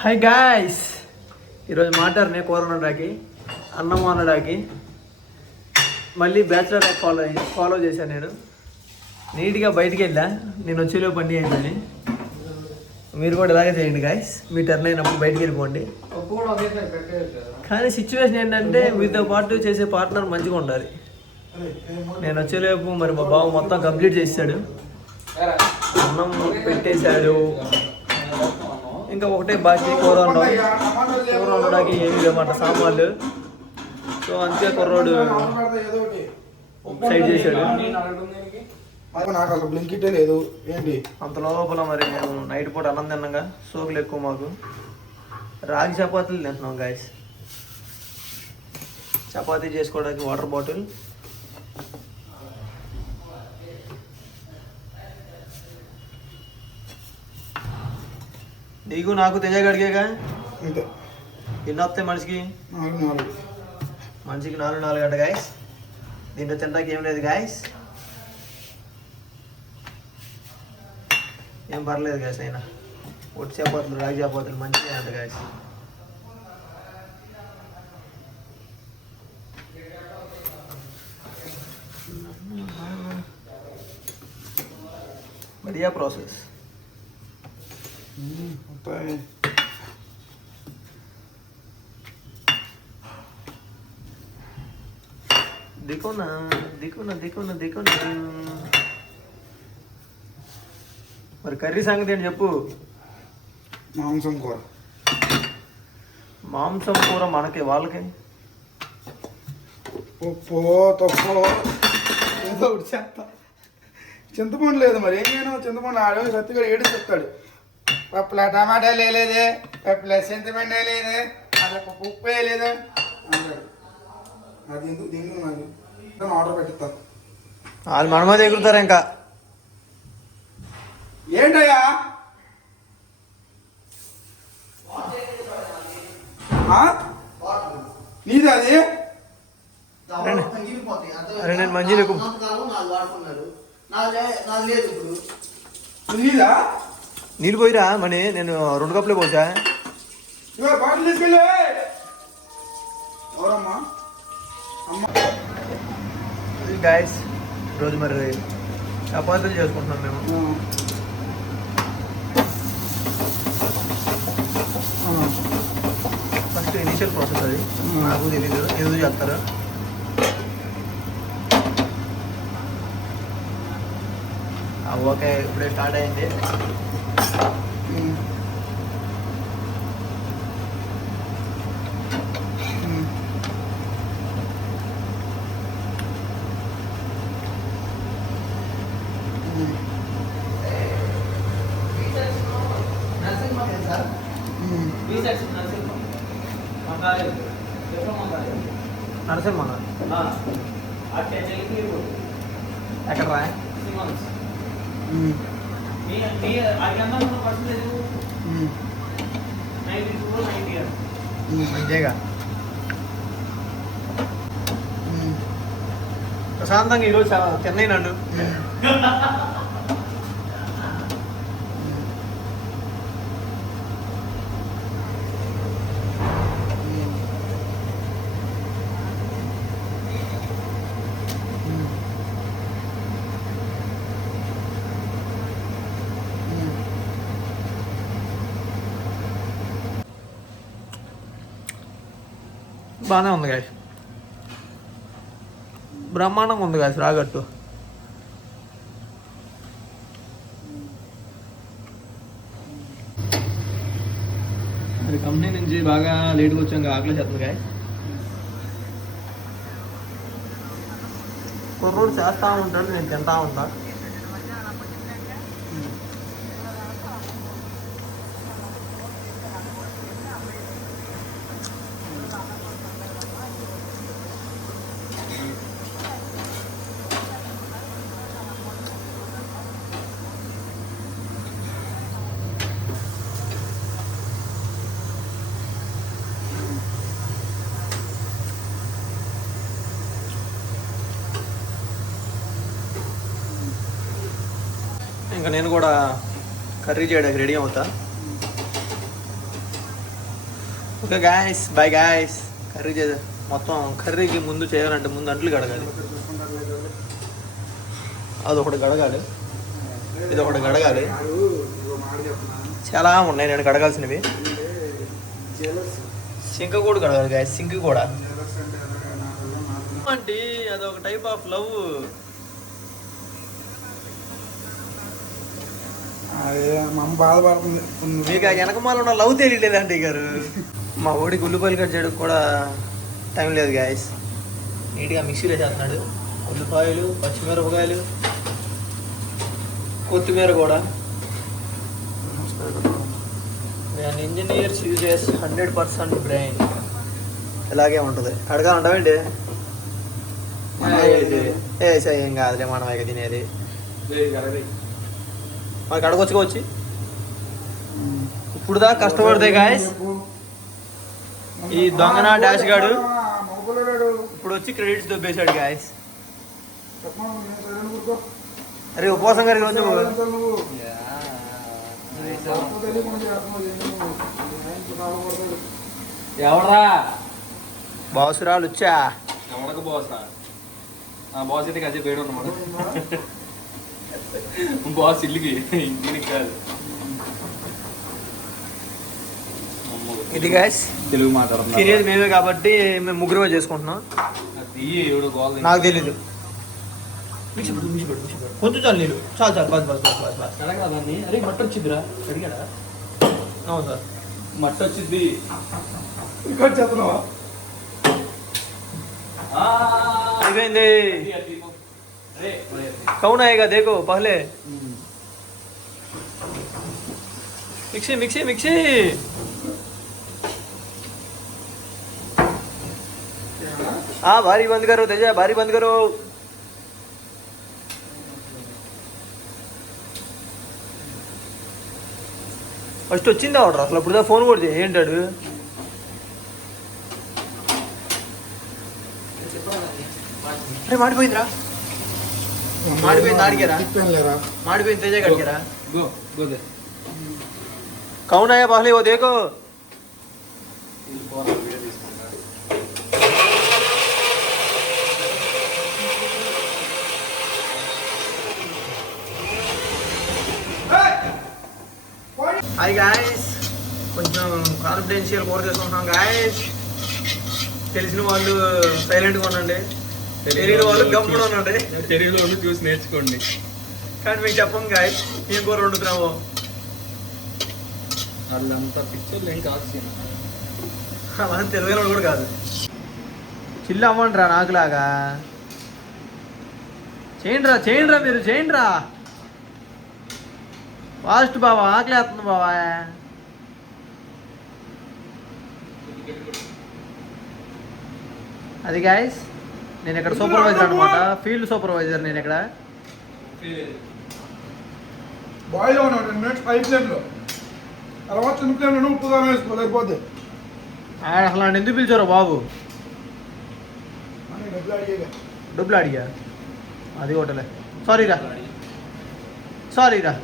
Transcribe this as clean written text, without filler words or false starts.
Hi guys, ఈరోజు మాట్లాడినే కూర వండడానికి, అన్నం వండడానికి మళ్ళీ బ్యాచిలర్ లైఫ్ ఫాలో చేశాను. నేను నీట్గా బయటికి వెళ్ళా, నేను వచ్చేలో బండి అయిందని. మీరు కూడా ఇలాగే చేయండి గాయ్స్, మీ టర్న్ అయినప్పుడు బయటికి వెళ్ళిపోండి. కానీ సిచ్యువేషన్ ఏంటంటే మీతో పాటు చేసే పార్ట్నర్ మంచిగా ఉండాలి. నేను వచ్చేలోపు మరి మా బావ మొత్తం కంప్లీట్ చేశాడు, అన్నం పెట్టేశాడు. ఇంకా ఒకటే బాకీ కూర వండడానికి ఏమీ లేవన్నమాట సామాన్లు. సో అంతే కుర్రోడు సైడ్ చేశాడు. నాకు అసలు బ్లింకిటే లేదు ఏంటి అంత లోపల మరి మేము నైట్ పూట అన్నం తిన్నాగా, సోకులు ఎక్కువ మాకు. రాగి చపాతీలు తింటున్నాం గాయస్. చపాతీ చేసుకోవడానికి వాటర్ బాటిల్, నీకు నాకు తెజగడిగేగా. ఎన్ని వస్తాయి మనిషికి? మనిషికి 4 గంట గాయస్. దీంట్లో తింటాకి ఏం లేదు గాయస్, ఏం పర్లేదు గాయస్. అయినా ఒట్టి చపాతీలు రాగి చపాతీలు మంచిగా అంట గాయస్. बढ़िया प्रोसेस. होता है. देखो ना देखो ना देखो ना देखो ना. మరి కర్రీ సంగతి ఏంటి చెప్పు. మాంసం కూర. మాంసం కూర మనకి, వాళ్ళకి ఉప్పు తప్పు ఏదో ఒకటి చెప్తా. చింతపండు లేదు, మరి ఏం చేయను. చింతపండు ఆడ సత్తిగా ఏడు చెప్తాడు. పప్పుల టమాటా లేదే, పప్పుల చింతపండు లేదే, అదే ఉప్పు వేయలేదే అంటాడు. అది ఎందుకు దింగు, నాకు ఆర్డర్ పెట్టిస్తాను. వాళ్ళు మనమే ఎగురుతారు. ఇంకా ఏంటయ్యా నీది అది? అరే నేను మంచిగా నీదా? నీళ్ళు పోయిరా మనీ, నేను 2 కప్పులే పోసా. బాటిల్ తీసుకెళ్ళి. ఎవరమ్మా? అమ్మ గాయస్, ఈరోజు మరి చపాతీలు చేసుకుంటున్నాం మేము. ఫస్ట్ ఇనిషియల్ ప్రాసెస్ అది, నాకు తెలీదు, ఏదో చేస్తారు. ఓకే, ఇప్పుడే స్టార్ట్ అయింది. నరసింహ ఎక్కడ రా? మంచిగా ప్రశాంతంగా ఈరోజు చెన్నై నన్ను బాగానే ఉంది గాయస్, బ్రహ్మాండంగా ఉంది గాయస్. రాగట్టు మరి కంపెనీ నుంచి బాగా లేట్గా వచ్చాక ఆకలి చేస్తుంది గాయస్. కుర్రోడు చేస్తూ ఉంటాడు, నేను తింటా ఉంటా. ఇంకా నేను కూడా కర్రీ చేయడానికి రెడీ అవుతా. Okay guys, bye guys. Curry చేద్దాం. మొత్తం కర్రీకి ముందు చేయాలంటే ముందు అంట్లు కడగాలి. అదొకటి కడగాలి, ఇది ఒకటి కడగాలి. చాలా ఉన్నాయి నేను కడగాల్సినవి. సింక్ కూడా కడగాలి గాయస్, సింక్ కూడా. అంటే అదొక టైప్ ఆఫ్ లవ్. మా అమ్మ బాధపడుతుంది. మీకు ఆ వెనకమాల ఉన్న లవ్ తెలియలేదండి గారు. మా ఓడికి ఉల్లిపాయలు కట్ చేయడానికి కూడా టైం లేదు గాయస్. నీట్గా మిక్సీలో చేస్తున్నాడు. ఉల్లిపాయలు, పచ్చిమిరపకాయలు, కొత్తిమీర కూడా. Engineers uses 100% brain. ఇలాగే ఉంటుంది. అడగాలంటావేంటి? ఏం కాదులే, మనం ఇక తినేది. మనకి అడగొచ్చుకోవచ్చు. ఇప్పుడు దాకా కష్టపడితే గాయస్ ఈ దొంగన డాష్ గాడు ఇప్పుడు వచ్చి క్రెడిట్స్ దొబ్బేశాడు గాయస్. అరే ఉపవాసం గారికి కొంచెం ఎవరా బాసురాలు వచ్చా. ఎవడకు బాసా? బాస్ అయితే కాసేపు వేడు అన్నమాట. బాస్ ఇల్లుకి ఇంటికి కాదు. ఇది గాయస్ తెలుగు మాట్లాడుతున్నా. తినేది మేమే కాబట్టి మేము ముగ్గురు చేసుకుంటున్నాం. నాకు తెలీదు. కొంచెం చాలు నీళ్ళు, చాలు చాలు, బస్ బస్ బస్ బస్ బస్. అడగదాన్ని. అరే మట్ట వచ్చిద్దిరా, అడిగాడా? అవును సార్, మట్ట వచ్చిద్ది. ఇక్కడ చెప్తున్నావా? అయిపోయింది. कौन आएगा देखो पहले. Mixie mixie mixie. हाँ भारी बंद करो तेजा, भारी बंद करो. ఫస్ట్ వచ్చిందా ఆర్డర్? అసలు అప్పుడు ఫోన్ కూడా ఏంటాడు. అరే మాడిపోయిందిరా, మాడిపోయింది. ఆడిగారా? మాడిపోయింది. तेजा కడిగారా? गो गो दे. कौन आया पहले वो देखो. హాయ్ గాయస్, కొంచెం కాన్ఫిడెన్షియల్ కోర్స్ చేసుకుంటున్నాం గాయస్. తెలిసిన వాళ్ళు సైలెంట్గా ఉండండి, తెలియని వాళ్ళు గమ్మున ఉండండి. తెలియని వాళ్ళు చూసి నేర్చుకోండి. కానీ మీకు చెప్పం గాయస్ ఏం కూర వండుతున్నామో. వాళ్ళంతా పిక్చర్లు ఏం కాదు. అలా తెలియని కూడా కాదు. చిల్లు అవ్వండి రా, నాకులాగా చేయండి రా, చేయండి రా, మీరు చేయండి రా ఫాస్ట్. బావా ఆకలి వేస్తుంది బావా. అది గాయస్ నేను ఇక్కడ సూపర్వైజర్ అనమాట, ఫీల్డ్ సూపర్వైజర్ నేను ఇక్కడ. బాయిల్ ఉన్నాడు 2 మినిట్స్ హై ఫ్లేమ్లో, తర్వాత చిన్న ఫ్లేమ్లో ఉప్పు కారం వేసుకోవాలి, అయిపోద్ది. అసలు నన్ను ఎందుకు పిలిచారో బాబు? డబ్బులు అడిగా అది హోటలే. సారీ రా, సారీ రా.